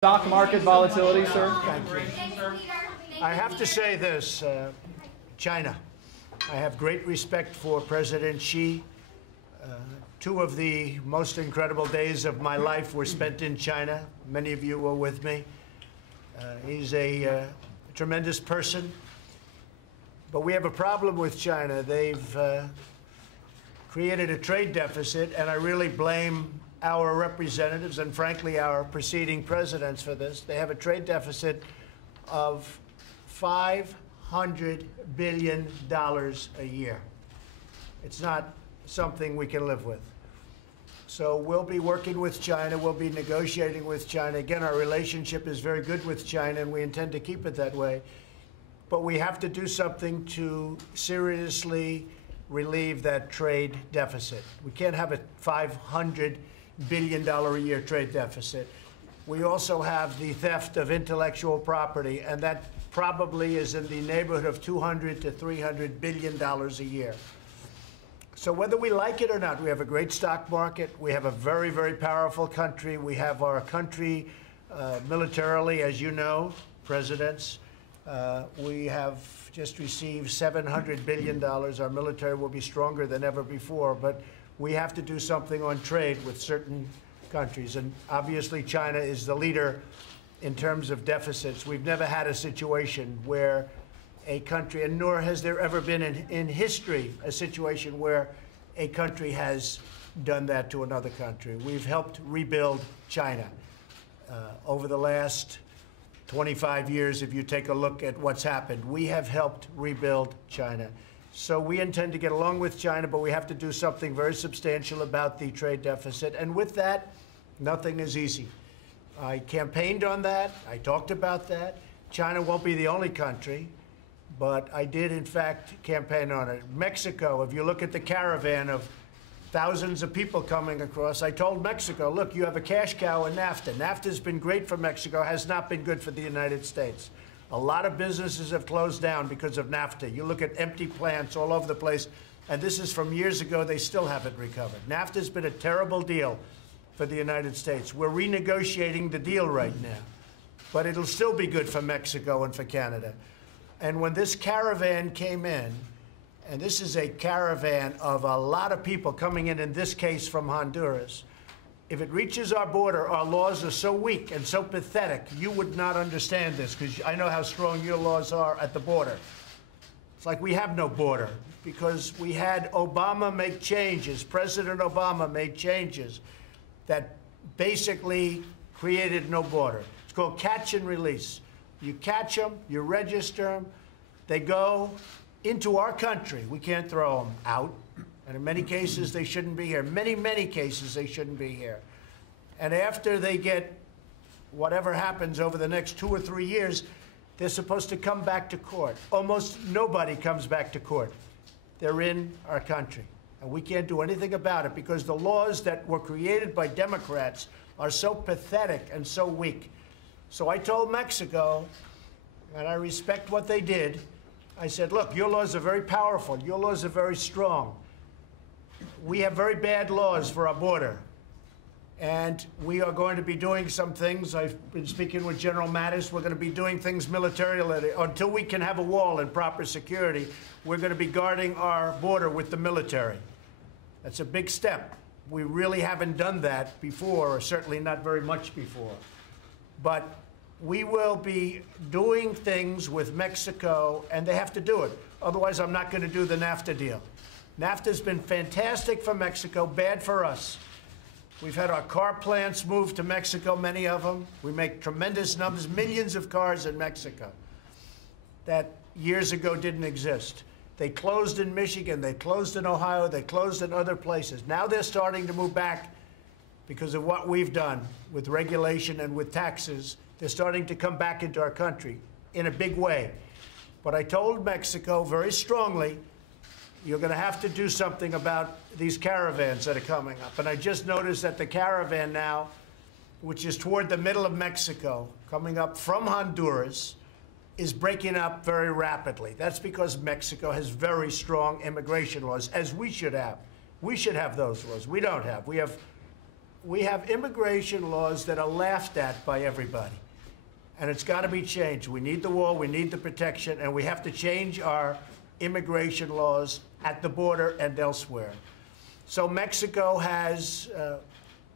Stock market volatility, sir? Thank you. I have to say this, China. I have great respect for President Xi. Two of the most incredible days of my life were spent in China. Many of you were with me. He's a tremendous person. But we have a problem with China. They've created a trade deficit, and I really blame our representatives and, frankly, our preceding presidents for this. They have a trade deficit of $500 billion a year. It's not something we can live with. So we'll be working with China. We'll be negotiating with China. Again, our relationship is very good with China, and we intend to keep it that way. But we have to do something to seriously relieve that trade deficit. We can't have a $500 billion a year trade deficit. We also have the theft of intellectual property, and that probably is in the neighborhood of $200 to $300 billion a year. So whether we like it or not, we have a great stock market. We have a very, very powerful country. We have our country militarily, as you know, presidents. We have just received $700 billion. Our military will be stronger than ever before. But we have to do something on trade with certain countries. And obviously, China is the leader in terms of deficits. We've never had a situation where a country, and nor has there ever been in history a situation where a country has done that to another country. We've helped rebuild China over the last 25 years. If you take a look at what's happened, we have helped rebuild China. So we intend to get along with China, but we have to do something very substantial about the trade deficit. And with that, nothing is easy. I campaigned on that. I talked about that. China won't be the only country, but I did, in fact, campaign on it. Mexico, if you look at the caravan of thousands of people coming across, I told Mexico, look, you have a cash cow in NAFTA. NAFTA's been great for Mexico, has not been good for the United States. A lot of businesses have closed down because of NAFTA. You look at empty plants all over the place, and this is from years ago. They still haven't recovered. NAFTA's been a terrible deal for the United States. We're renegotiating the deal right now, but it'll still be good for Mexico and for Canada. And when this caravan came in, and this is a caravan of a lot of people coming in this case from Honduras, if it reaches our border, our laws are so weak and so pathetic, you would not understand this, because I know how strong your laws are at the border. It's like we have no border, because we had Obama make changes. President Obama made changes that basically created no border. It's called catch and release. You catch them, you register them, they go into our country. We can't throw them out. And in many cases, they shouldn't be here. Many, many cases, they shouldn't be here. And after they get whatever happens over the next 2 or 3 years, they're supposed to come back to court. Almost nobody comes back to court. They're in our country. And we can't do anything about it because the laws that were created by Democrats are so pathetic and so weak. So I told Mexico, and I respect what they did, I said, look, your laws are very powerful. Your laws are very strong. We have very bad laws for our border. And we are going to be doing some things. I've been speaking with General Mattis. We're going to be doing things militarily. Until we can have a wall and proper security, we're going to be guarding our border with the military. That's a big step. We really haven't done that before, or certainly not very much before. But we will be doing things with Mexico, and they have to do it. Otherwise, I'm not going to do the NAFTA deal. NAFTA's been fantastic for Mexico, bad for us. We've had our car plants move to Mexico, many of them. We make tremendous numbers, millions of cars in Mexico that years ago didn't exist. They closed in Michigan, they closed in Ohio, they closed in other places. Now they're starting to move back because of what we've done with regulation and with taxes. They're starting to come back into our country in a big way. But I told Mexico very strongly, you're going to have to do something about these caravans that are coming up. And I just noticed that the caravan now, which is toward the middle of Mexico, coming up from Honduras, is breaking up very rapidly. That's because Mexico has very strong immigration laws, as we should have. We should have those laws. We don't have. We have we have immigration laws that are laughed at by everybody. And it's got to be changed. We need the wall, we need the protection, and we have to change our immigration laws at the border and elsewhere. So Mexico has,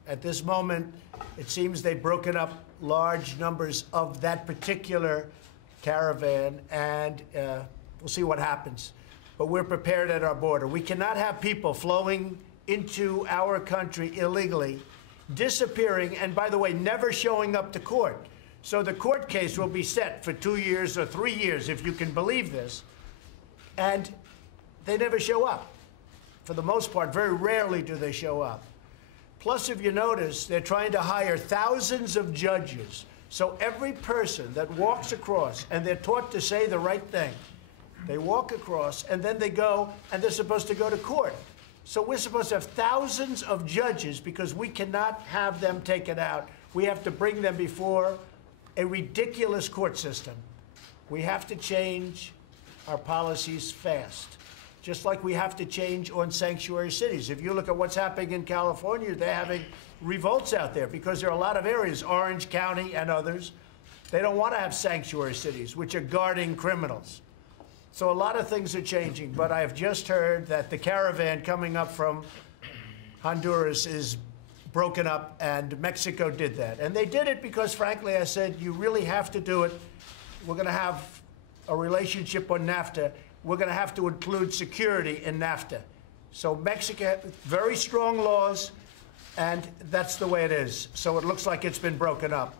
at this moment, it seems they've broken up large numbers of that particular caravan, and we'll see what happens. But we're prepared at our border. We cannot have people flowing into our country illegally, disappearing, and by the way, never showing up to court. So the court case will be set for 2 years or 3 years, if you can believe this, and they never show up. For the most part, very rarely do they show up. Plus, if you notice, they're trying to hire thousands of judges. So every person that walks across, and they're taught to say the right thing, they walk across, and then they go, and they're supposed to go to court. So we're supposed to have thousands of judges because we cannot have them taken out. We have to bring them before a ridiculous court system. We have to change our policies fast, just like we have to change on sanctuary cities. If you look at what's happening in California, they're having revolts out there because there are a lot of areas, Orange County and others, they don't want to have sanctuary cities, which are guarding criminals. So a lot of things are changing, but I have just heard that the caravan coming up from Honduras is broken up, and Mexico did that. And they did it because, frankly, I said, you really have to do it. We're going to have a relationship on NAFTA. We're going to have to include security in NAFTA. So Mexico, very strong laws, and that's the way it is. So it looks like it's been broken up.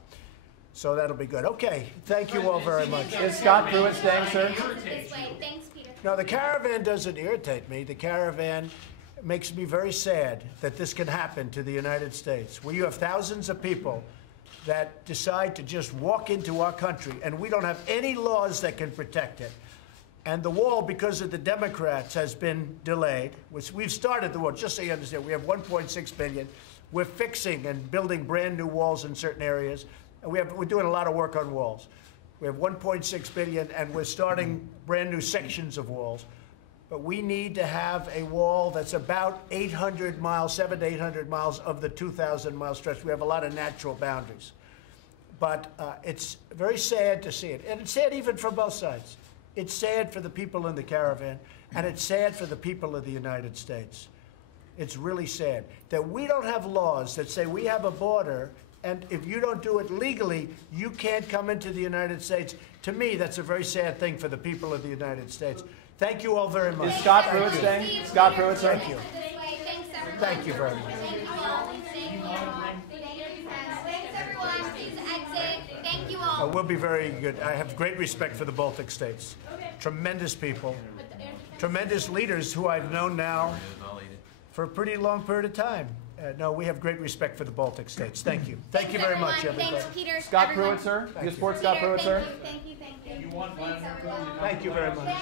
So that'll be good. Okay, thank you all very much. Is Scott Pruitt staying, sir? Thanks, Peter. No, the caravan doesn't irritate me. The caravan makes me very sad that this can happen to the United States, where you have thousands of people that decide to just walk into our country, and we don't have any laws that can protect it. And the wall, because of the Democrats, has been delayed, which we've started the wall. Just so you understand, we have $1.6 billion. We're fixing and building brand new walls in certain areas, and we're doing a lot of work on walls. We have $1.6 billion, and we're starting brand new sections of walls. But we need to have a wall that's about 800 miles, 700 to 800 miles of the 2,000-mile stretch. We have a lot of natural boundaries. But it's very sad to see it. And it's sad even from both sides. It's sad for the people in the caravan, and it's sad for the people of the United States. It's really sad that we don't have laws that say we have a border, and if you don't do it legally, you can't come into the United States. To me, that's a very sad thing for the people of the United States. Thank you all very much. Is Scott Pruitt staying? Scott Pruitt, sir? Thank you. Thank you very much. Thanks, everyone. Please exit. Thank you all. We'll be very good. I have great respect for the Baltic states. Tremendous people, tremendous leaders who I've known now for a pretty long period of time. No, we have great respect for the Baltic states. Thank you. Thank you very much, everybody. Thanks, Peter. Scott Pruitt, sir? You support Scott Pruitt, sir? Thank you. Thank you very much.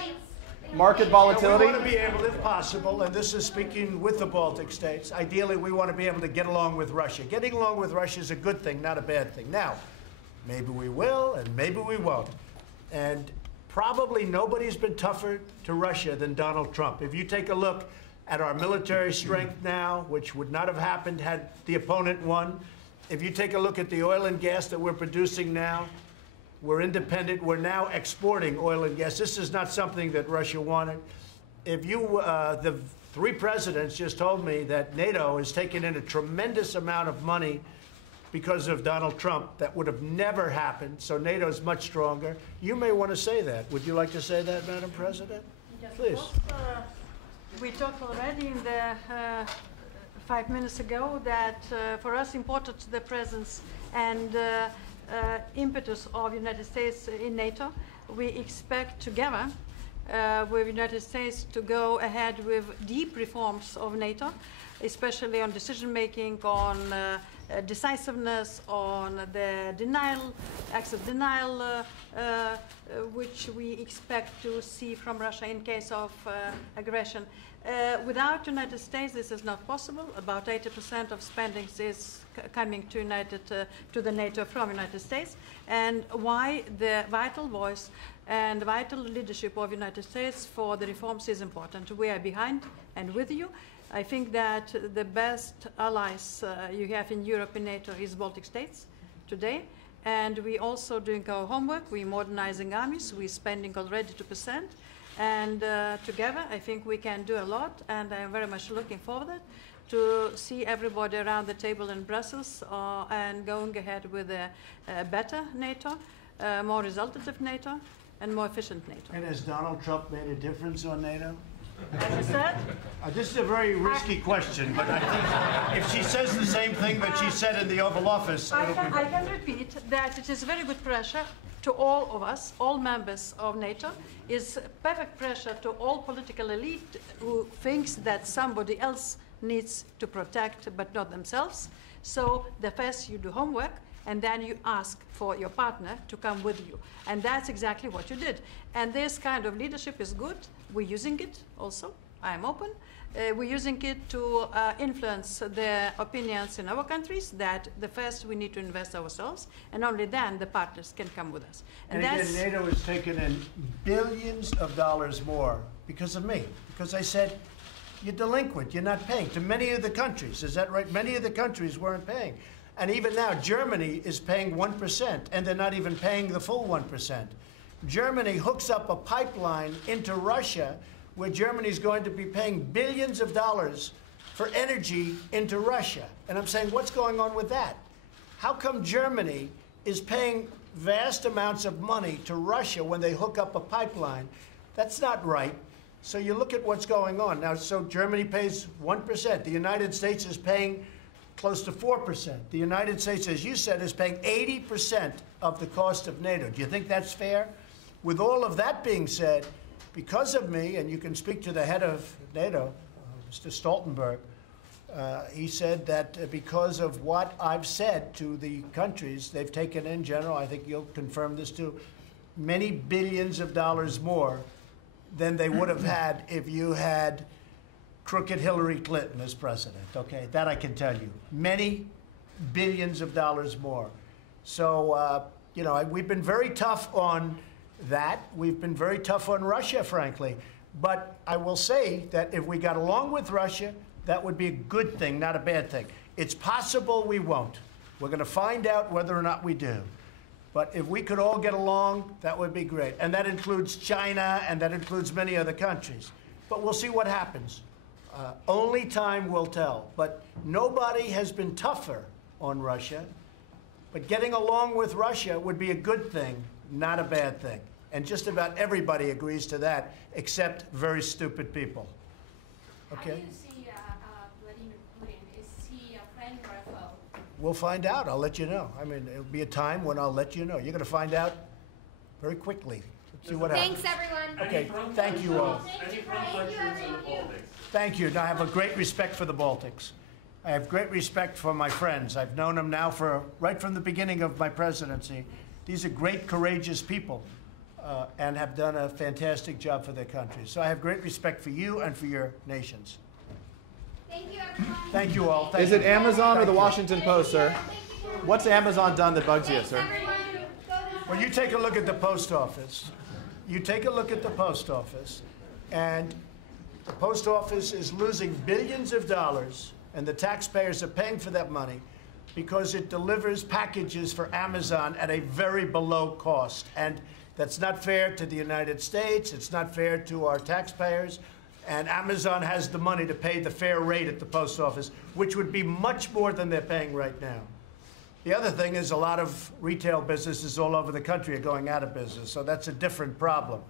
Market We volatility? want to be able, if possible, and this is speaking with the Baltic states, ideally we want to be able to get along with Russia. Getting along with Russia is a good thing, not a bad thing. Now, maybe we will and maybe we won't. And probably nobody's been tougher to Russia than Donald Trump. If you take a look at our military strength now, which would not have happened had the opponent won. If you take a look at the oil and gas that we're producing now, we're independent. We're now exporting oil and gas. This is not something that Russia wanted. If you, the three presidents just told me that NATO has taken in a tremendous amount of money because of Donald Trump. That would have never happened. So NATO is much stronger. You may want to say that. Would you like to say that, Madam President? Yes, Please. We talked already in the 5 minutes ago that for us important the presence and impetus of the United States in NATO. We expect together with the United States to go ahead with deep reforms of NATO, especially on decision making, on decisiveness, on the denial, acts of denial, which we expect to see from Russia in case of aggression. Without the United States, this is not possible. About 80% of spending is coming to the NATO from the United States, and why the vital voice and vital leadership of the United States for the reforms is important. We are behind and with you. I think that the best allies you have in Europe and NATO is Baltic states today. And we also doing our homework. We're modernizing armies. We're spending already 2%. And together, I think we can do a lot. And I'm very much looking forward to see everybody around the table in Brussels and going ahead with a better NATO, more resultative NATO, and more efficient NATO. And has Donald Trump made a difference on NATO? As I said, This is a very risky question, but I think if she says the same thing that she said in the Oval Office, I can repeat that it is very good pressure to all of us, all members of NATO, is perfect pressure to all political elite who thinks that somebody else needs to protect but not themselves. So the first you do homework, and then you ask for your partner to come with you. And that's exactly what you did. And this kind of leadership is good. We're using it also. I am open. We're using it to influence the opinions in our countries that the first we need to invest ourselves, and only then the partners can come with us. and again, NATO has taken in billions of dollars more because of me, because I said, you're delinquent, you're not paying. To many of the countries, is that right? Many of the countries weren't paying. And even now, Germany is paying 1%, and they're not even paying the full 1%. Germany hooks up a pipeline into Russia where Germany is going to be paying billions of dollars for energy into Russia. And I'm saying, what's going on with that? How come Germany is paying vast amounts of money to Russia when they hook up a pipeline? That's not right. So you look at what's going on. Now, so Germany pays 1%. The United States is paying close to 4%. The United States, as you said, is paying 80% of the cost of NATO. Do you think that's fair? With all of that being said, because of me, and you can speak to the head of NATO, Mr. Stoltenberg, he said that because of what I've said to the countries, they've taken in general, I think you'll confirm this too, many billions of dollars more than they would have had if you had crooked Hillary Clinton as president, okay? That I can tell you. Many billions of dollars more. So, you know, we've been very tough on that. We've been very tough on Russia, frankly. But I will say that if we got along with Russia, that would be a good thing, not a bad thing. It's possible we won't. We're going to find out whether or not we do. But if we could all get along, that would be great. And that includes China, and that includes many other countries. But we'll see what happens. Only time will tell. But nobody has been tougher on Russia. But getting along with Russia would be a good thing, not a bad thing. And just about everybody agrees to that, except very stupid people. Okay? How do you see Vladimir Putin? Is he a friend or a foe? We'll find out. I'll let you know. I mean, it'll be a time when I'll let you know. You're going to find out very quickly. Let's see what happens. Thanks, everyone. Okay, thank you all. Thank you. Thank you. Now, I have a great respect for the Baltics. I have great respect for my friends. I've known them now for right from the beginning of my presidency. These are great, courageous people and have done a fantastic job for their countries. So I have great respect for you and for your nations. Thank you, everyone. Thank you all. Is it Amazon or the Washington Post, sir? What's Amazon done that bugs you, Thanks, sir? everyone. Well, you take a look at the post office. You take a look at the post office, and the post office is losing billions of dollars, and the taxpayers are paying for that money because it delivers packages for Amazon at a very below cost. And that's not fair to the United States. It's not fair to our taxpayers. And Amazon has the money to pay the fair rate at the post office, which would be much more than they're paying right now. The other thing is a lot of retail businesses all over the country are going out of business, so that's a different problem.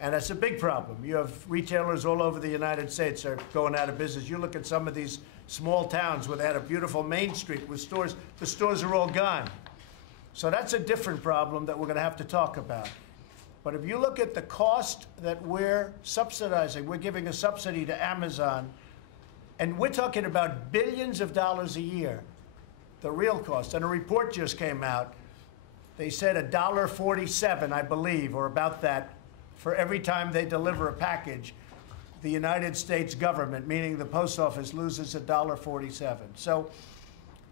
And that's a big problem. You have retailers all over the United States are going out of business. You look at some of these small towns where they had a beautiful Main Street with stores, the stores are all gone. So that's a different problem that we're going to have to talk about. But if you look at the cost that we're subsidizing, we're giving a subsidy to Amazon, and we're talking about billions of dollars a year, the real cost. And a report just came out. They said $1.47, I believe, or about that, for every time they deliver a package, the United States government, meaning the post office, loses $1.47. So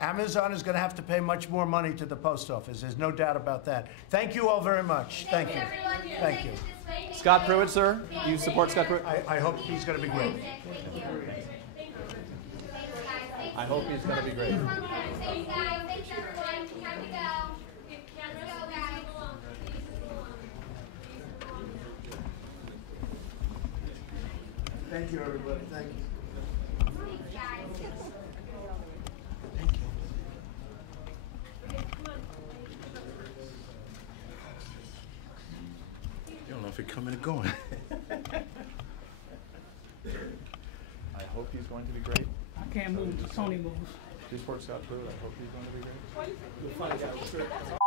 Amazon is going to have to pay much more money to the post office. There's no doubt about that. Thank you all very much. Thank you. Thank you. Scott Pruitt, sir? Do you support Scott Pruitt? I hope he's going to be great. Thank you. I hope he's going to be great. Thanks, guys. Thanks, everyone. Time to go. Let's go, guys. Thank you, everybody. Thank you. Thanks, guys. You don't know if you're coming or going. I hope he's going to be great. I can't move until Tony moves. This works out good. I hope he's going to be great. You'll find out.